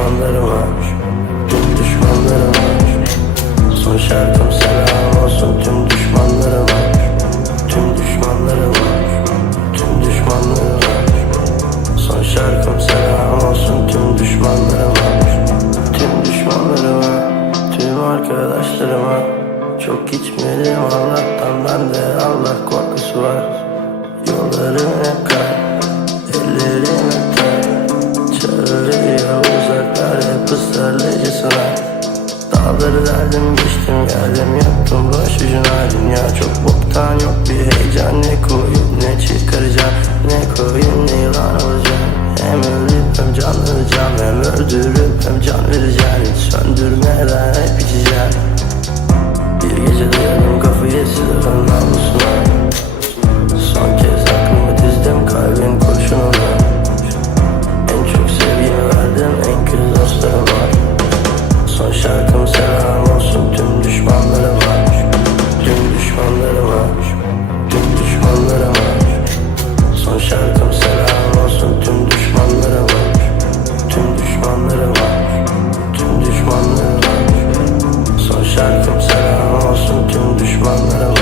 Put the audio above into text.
düşmanlarım varmış Tüm düşmanlarım varmış Son şarkım selam olsun. Tüm düşmanlarım varmış Tüm düşmanlarım varmış Tüm düşmanlarım varmış Son şarkım selam olsun. Tüm düşmanlarım varmış Tüm düşmanlarıma Tüm arkadaşlarıma Çok içmedim Allah'tan. Bende Allah korkusu var. Yollarım hep hep ısrarlıcısına Dağları derdim geçtim geldim yaptım baş ucuna Dünya çok boktan yok bir heyecan Ne koyup ne çıkaracağım Ne koyayım ne yılan olacağım. Hem ölüp hem can alacağım Hem öldürüp hem can vereceğim. Hiç söndürmeden hep içeceğim selam olsun tüm düşmanlarıma